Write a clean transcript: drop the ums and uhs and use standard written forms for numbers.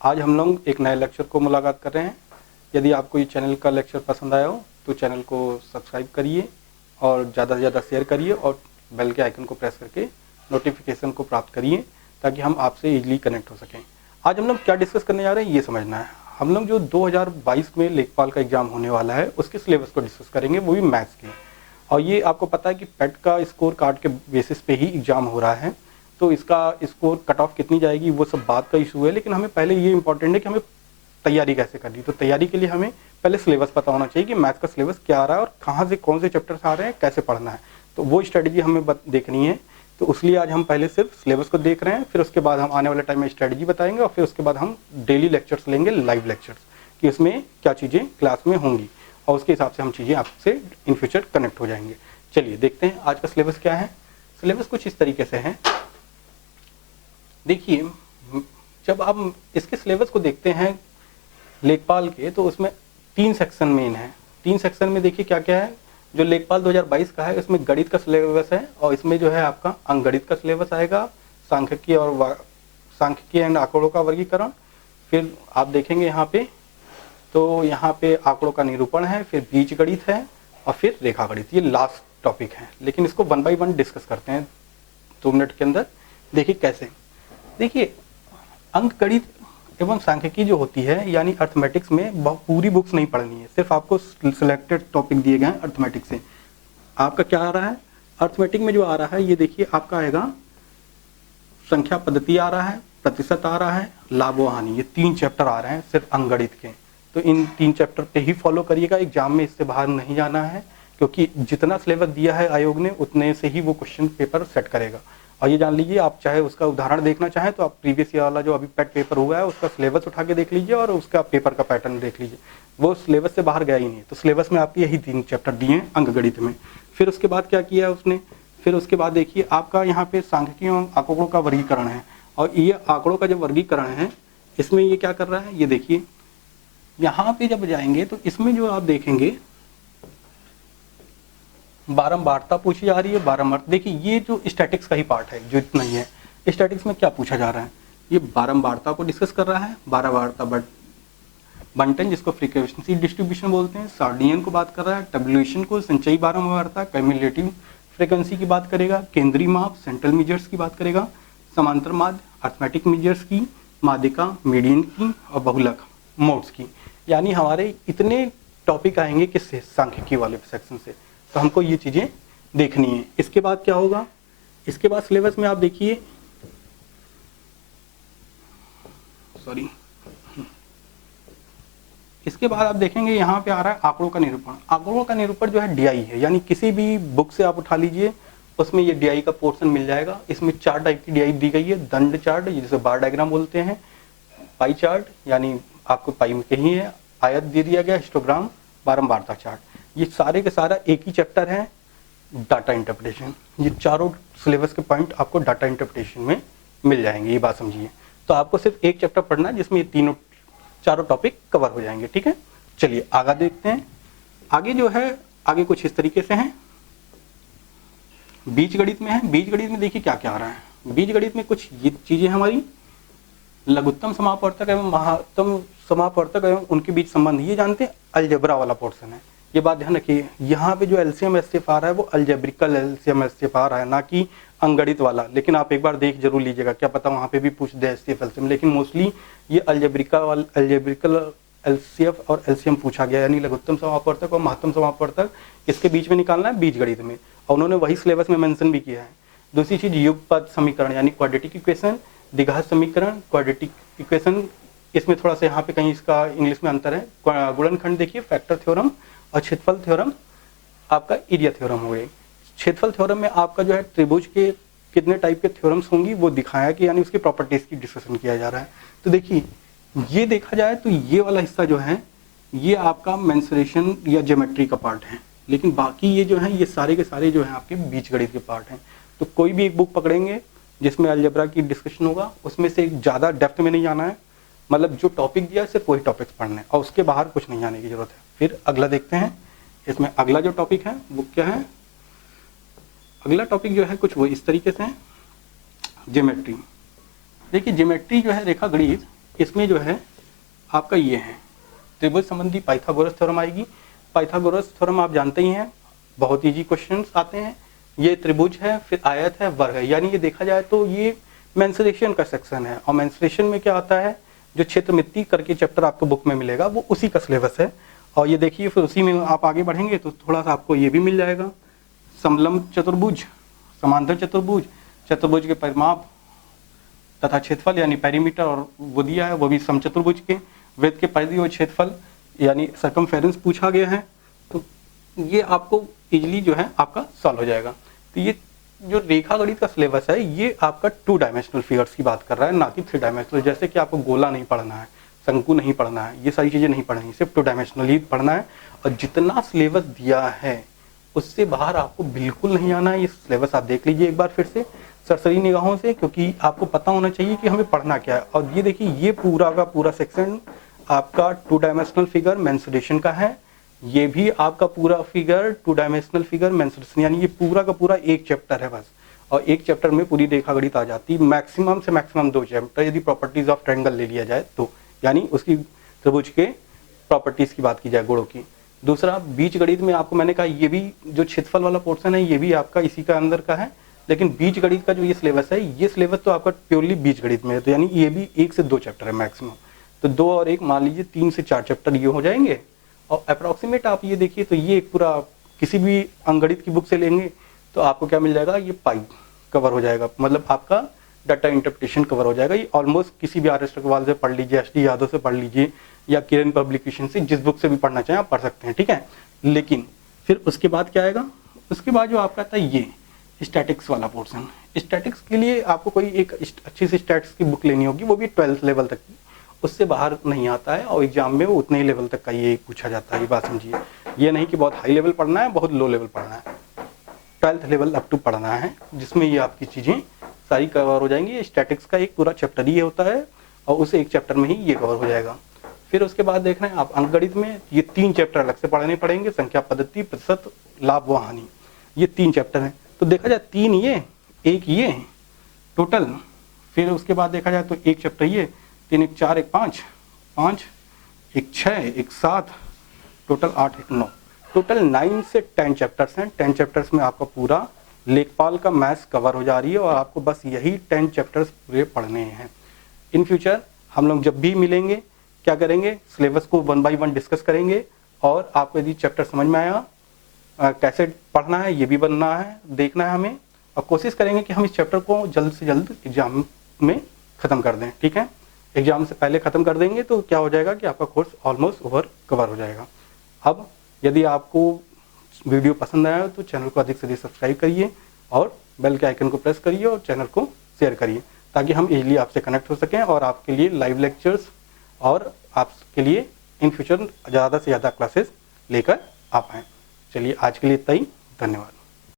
आज हम लोग एक नए लेक्चर को मुलाकात कर रहे हैं। यदि आपको ये चैनल का लेक्चर पसंद आया हो तो चैनल को सब्सक्राइब करिए और ज़्यादा से ज़्यादा शेयर करिए और बेल के आइकन को प्रेस करके नोटिफिकेशन को प्राप्त करिए ताकि हम आपसे इजीली कनेक्ट हो सकें। आज हम लोग क्या डिस्कस करने जा रहे हैं ये समझना है। हम लोग जो 2022 में लेखपाल का एग्ज़ाम होने वाला है उसके सिलेबस को डिस्कस करेंगे, वो भी मैथ्स के। और ये आपको पता है कि पेट का स्कोर कार्ड के बेसिस पे ही एग्ज़ाम हो रहा है, तो इसका स्कोर कट ऑफ कितनी जाएगी वो सब बात का इशू है। लेकिन हमें पहले ये इंपॉर्टेंट है कि हमें तैयारी कैसे करनी। तो तैयारी के लिए हमें पहले सिलेबस पता होना चाहिए कि मैथ्स का सिलेबस क्या आ रहा है और कहाँ से कौन से चैप्टर्स आ रहे हैं, कैसे पढ़ना है। तो वो स्ट्रेटजी हमें देखनी है। तो उसलिए आज हम पहले सिर्फ सिलेबस को देख रहे हैं, फिर उसके बाद हम आने वाले टाइम में स्ट्रेटजी बताएंगे और फिर उसके बाद हम डेली लेक्चर्स लेंगे, लाइव लेक्चर्स, कि इसमें क्या चीज़ें क्लास में होंगी और उसके हिसाब से हम चीज़ें आपसे इन फ्यूचर कनेक्ट हो जाएंगे। चलिए देखते हैं आज का सिलेबस क्या है। सिलेबस कुछ इस तरीके से है। देखिए, जब आप इसके सिलेबस को देखते हैं लेखपाल के, तो उसमें 3 सेक्शन मेन है। 3 सेक्शन में देखिए क्या क्या है। जो लेखपाल 2022 का है इसमें गणित का सिलेबस है और इसमें जो है आपका अंकगणित का सिलेबस आएगा, सांख्यिकी एंड आंकड़ों का वर्गीकरण। फिर आप देखेंगे यहाँ पे, तो यहाँ पे आंकड़ों का निरूपण है, फिर बीजगणित है और फिर रेखागणित। ये लास्ट टॉपिक है, लेकिन इसको 1 बाय 1 डिस्कस करते हैं 2 मिनट के अंदर। देखिए कैसे। देखिए, अंकगणित एवं सांख्यिकी जो होती है यानी अर्थमेटिक्स में पूरी बुक्स नहीं पढ़नी है, सिर्फ आपको सिलेक्टेड टॉपिक दिए गए हैं अर्थमेटिक्स से। आपका क्या आ रहा है अर्थमेटिक में, जो आ रहा है ये देखिए आपका आएगा संख्या पद्धति आ रहा है, प्रतिशत आ रहा है, लाभ व हानि। ये 3 चैप्टर आ रहे हैं सिर्फ अंकगणित के। तो इन 3 चैप्टर पे ही फॉलो करिएगा, एग्जाम में इससे बाहर नहीं जाना है, क्योंकि जितना सिलेबस दिया है आयोग ने उतने से ही वो क्वेश्चन पेपर सेट करेगा। और ये जान लीजिए, आप चाहे उसका उदाहरण देखना चाहें तो आप प्रीवियस ईयर वाला जो अभी पेट पेपर हुआ है उसका सिलेबस उठा के देख लीजिए और उसका पेपर का पैटर्न देख लीजिए, वो सिलेबस से बाहर गया ही नहीं। तो सिलेबस में आपके यही 3 चैप्टर दिए हैं अंकगणित में। फिर उसके बाद क्या किया है उसने, फिर उसके बाद देखिए आपका यहाँ पे सांख्यिकी और आंकड़ों का वर्गीकरण है। और ये आंकड़ों का जो वर्गीकरण है इसमें ये क्या कर रहा है, ये देखिए यहाँ पे जब जाएंगे तो इसमें जो आप देखेंगे बारंबारता पूछी जा रही है। बारंबार देखिए, ये जो स्टैटिक्स का ही पार्ट है, जो इतना ही है। स्टैटिक्स में क्या पूछा जा रहा है, ये बारंबारता को डिस्कस कर रहा है। बारंबारता बंटन जिसको फ्रीक्वेंसी डिस्ट्रीब्यूशन बोलते हैं, सार्डियन को बात कर रहा है, टैबुलेशन को संचयी बारंबारता, क्यूमुलेटिव फ्रीक्वेंसी की बात करेगा, केंद्रीय माप सेंट्रल मेजर्स की बात करेगा, समांतर माध्य अर्थमेटिक मेजर्स की, माध्यिका मीडियन की और बहुलक मोड्स की। यानी हमारे इतने टॉपिक आएंगे किससे, सांख्यिकी वाले सेक्शन से। तो हमको ये चीजें देखनी है। इसके बाद क्या होगा, इसके बाद सिलेबस में आप देखिए, सॉरी, इसके बाद आप देखेंगे यहाँ पे आ रहा है आंकड़ों का निरूपण। आंकड़ों का निरूपण जो है डीआई है, यानी किसी भी बुक से आप उठा लीजिए उसमें ये डीआई का पोर्शन मिल जाएगा। इसमें 4 टाइप की डीआई दी गई है। दंड चार्ट जिसे बार डायग्राम बोलते हैं, पाई चार्ट यानी आपको पाई में कहीं है, आयत दे दिया गया, हिस्टोग्राम, बारंबारता चार्ट। ये सारे के सारा एक ही चैप्टर है, डाटा इंटरप्रिटेशन। ये चारों सिलेबस के पॉइंट आपको डाटा इंटरप्रिटेशन में मिल जाएंगे, ये बात समझिए। तो आपको सिर्फ एक चैप्टर पढ़ना है जिसमें ये चारों टॉपिक कवर हो जाएंगे, ठीक है। चलिए आगे देखते हैं। आगे जो है, आगे कुछ इस तरीके से है। बीजगणित में है। बीजगणित में देखिए क्या क्या आ रहा है। बीजगणित में कुछ ये चीजें हमारी लघुत्तम समापवर्तक एवं महत्तम समापवर्तक एवं उनके बीच संबंध, ये जानते हैं, अलजेब्रा वाला पोर्शन है। ये बात ध्यान रखिए, यहाँ पे जो एलसीएम एचसीएफ आ रहा है वो अलजेब्रिकल एलसीएम एचसीएफ आ रहा है, ना कि अंगणित वाला। लेकिन आप एक बार देख जरूर लीजिएगा, क्या पता वहाँ पे भी पूछ दे एचसीएफ एलसीएम। लेकिन मोस्टली ये अलजेब्रिकल एलसीएफ और एलसीएम पूछा गया, यानी लघुत्तम समापवर्तक और महत्तम समापवर्तक इसके बीच में निकालना है बीजगणित में। और उन्होंने वही सिलेबस में मेंशन भी किया है। दूसरी चीज युगपद समीकरण यानी क्वाड्रेटिक इक्वेशन, द्विघात समीकरण, क्वाड्रेटिक इक्वेशन। इसमें थोड़ा सा यहाँ पे कहीं इसका इंग्लिश में अंतर है। गुणनखंड देखिए, फैक्टर थ्योरम, और क्षेत्रफल थ्योरम आपका एरिया थ्योरम हो गई। क्षेत्रफल थ्योरम में आपका जो है त्रिभुज के कितने टाइप के थ्योरम्स होंगी वो दिखाया कि, यानी उसकी प्रॉपर्टीज की डिस्कशन किया जा रहा है। तो देखिए, ये देखा जाए तो ये वाला हिस्सा जो है ये आपका मेंसुरेशन या ज्योमेट्री का पार्ट है। लेकिन बाकी ये जो है ये सारे के सारे जो है आपके बीजगणित के पार्ट हैं। तो कोई भी एक बुक पकड़ेंगे जिसमें अलजेब्रा की डिस्कशन होगा, उसमें से ज़्यादा डेप्थ में नहीं जाना है। मतलब जो टॉपिक दिया है सिर्फ वही टॉपिक्स पढ़ने हैं और उसके बाहर कुछ नहीं जाने की जरूरत है। फिर अगला देखते हैं। इसमें अगला जो टॉपिक है वो क्या है, अगला टॉपिक जो है कुछ वो इस तरीके से है, ज्योमेट्री। देखिए ज्योमेट्री जो है रेखा गणित, इसमें जो है आपका ये है त्रिभुज संबंधी पाइथागोरस थ्योरम आएगी। पाइथागोरस थ्योरम आप जानते ही हैं, बहुत इजी क्वेश्चंस आते हैं। ये त्रिभुज है, फिर आयत है, वर्ग है, यानी ये देखा जाए तो ये मेंसुरेशन का सेक्शन है। और मेंसुरेशन में क्या आता है, जो क्षेत्रमिति करके चैप्टर आपको बुक में मिलेगा वो उसी का सिलेबस है। और ये देखिए फिर उसी में आप आगे बढ़ेंगे तो थोड़ा सा आपको ये भी मिल जाएगा, समलंब चतुर्भुज, समांतर चतुर्भुज, चतुर्भुज के परिमाप तथा क्षेत्रफल यानी पेरीमीटर, और वो दिया है वो भी समचतुर्भुज के, वृत्त के परिधि और क्षेत्रफल यानी सर्कमफेरेंस पूछा गया है। तो ये आपको इजीली जो है आपका सॉल्व हो जाएगा। तो ये जो रेखा गणित का सिलेबस है ये आपका 2 डायमेंशनल फिगर्स की बात कर रहा है, ना कि 3 डायमेंशनल। जैसे कि आपको गोला नहीं पढ़ना है, शंकु नहीं पढ़ना है, ये सारी चीजें नहीं पढ़नी, सिर्फ 2 डायमेंशनल ही पढ़ना है। और जितना सिलेबस दिया है उससे बाहर आपको बिल्कुल नहीं आना है। ये सिलेबस आप देख लीजिए एक बार फिर से सरसरी निगाहों से, क्योंकि आपको पता होना चाहिए कि हमें पढ़ना क्या है। और ये देखिए ये पूरा का पूरा सेक्शन आपका 2 डायमेंशनल फिगर मेंसुरेशन का है। ये भी आपका पूरा फिगर 2 डायमेंशनल फिगर मेंसुरेशन, यानी ये पूरा का पूरा एक चैप्टर है बस। और एक चैप्टर में पूरी रेखा गणित आ जाती है, मैक्सिमम से मैक्सिमम 2 चैप्टर यदि प्रॉपर्टीज ऑफ ट्रायंगल ले लिया जाए तो, यानी उसकी त्रिभुज के प्रॉपर्टीज की बात की जाए, गुणों की। दूसरा बीज गणित में आपको मैंने कहा ये भी जो क्षेत्रफल वाला पोर्शन है ये भी आपका इसी का अंदर का है। लेकिन बीज गणित का जो ये सिलेबस है, ये सिलेबस तो आपका प्योरली बीज गणित में है, तो यानी ये भी 1 से 2 चैप्टर है मैक्सिमम। तो 2 और 1 मान लीजिए 3 से 4 चैप्टर ये हो जाएंगे। और अप्रोक्सीमेट आप ये देखिए तो ये एक पूरा किसी भी अंकगणित की बुक से लेंगे तो आपको क्या मिल जाएगा, ये पाई कवर हो जाएगा, मतलब आपका डाटा इंटरप्रिटेशन कवर हो जाएगा। ये ऑलमोस्ट किसी भी आर.एस. अग्रवाल से पढ़ लीजिए, एस.डी. यादव से पढ़ लीजिए, या किरण पब्लिकेशन से, जिस बुक से भी पढ़ना चाहें आप पढ़ सकते हैं, ठीक है। लेकिन फिर उसके बाद क्या आएगा, उसके बाद जो आपका था ये स्टैटिक्स वाला पोर्शन। स्टैटिक्स के लिए आपको कोई एक अच्छी सी स्टैटिक्स की बुक लेनी होगी, वो भी 12th लेवल तक की, उससे बाहर नहीं आता है। और एग्जाम में वो उतने ही लेवल तक का ये पूछा जाता है, ये बात समझिए। ये नहीं कि बहुत हाई लेवल पढ़ना है, बहुत लो लेवल पढ़ना है, 12th लेवल अप टू पढ़ना है, जिसमें ये आपकी चीज़ें सारी कवर हो जाएंगी। स्टैटिक्स का एक पूरा चैप्टर ही होता है और उस एक चैप्टर में ही ये कवर हो जाएगा। फिर उसके बाद देख रहे हैं आप अंकगणित में ये 3 चैप्टर अलग से पढ़ने पड़ेंगे, संख्या पद्धति, प्रतिशत, लाभ व हानि, ये 3 चैप्टर हैं। तो देखा जाए 3 ये, 1 ये टोटल। फिर उसके बाद देखा जाए तो 1 चैप्टर ये, 3 1 4 1 5, 5 1 6 1 7, टोटल 8 1 9, टोटल 9 से 10 चैप्टर्स हैं। 10 चैप्टर्स में आपका पूरा लेखपाल का मैथ्स कवर हो जा रही है और आपको बस यही 10 चैप्टर्स पूरे पढ़ने हैं। इन फ्यूचर हम लोग जब भी मिलेंगे क्या करेंगे, सिलेबस को 1 बाय 1 डिस्कस करेंगे। और आपको यदि चैप्टर समझ में आया, कैसे पढ़ना है ये भी बनना है, देखना है हमें, और कोशिश करेंगे कि हम इस चैप्टर को जल्द से जल्द एग्जाम में ख़त्म कर दें, ठीक है। एग्जाम से पहले ख़त्म कर देंगे तो क्या हो जाएगा कि आपका कोर्स ऑलमोस्ट ओवर कवर हो जाएगा। अब यदि आपको वीडियो पसंद आया तो चैनल को अधिक से अधिक सब्सक्राइब करिए और बेल के आइकन को प्रेस करिए और चैनल को शेयर करिए, ताकि हम इजीली आपसे कनेक्ट हो सकें और आपके लिए लाइव लेक्चर्स और आपके लिए इन फ्यूचर ज़्यादा से ज़्यादा क्लासेस लेकर आ पाएँ। चलिए आज के लिए इतना ही, धन्यवाद।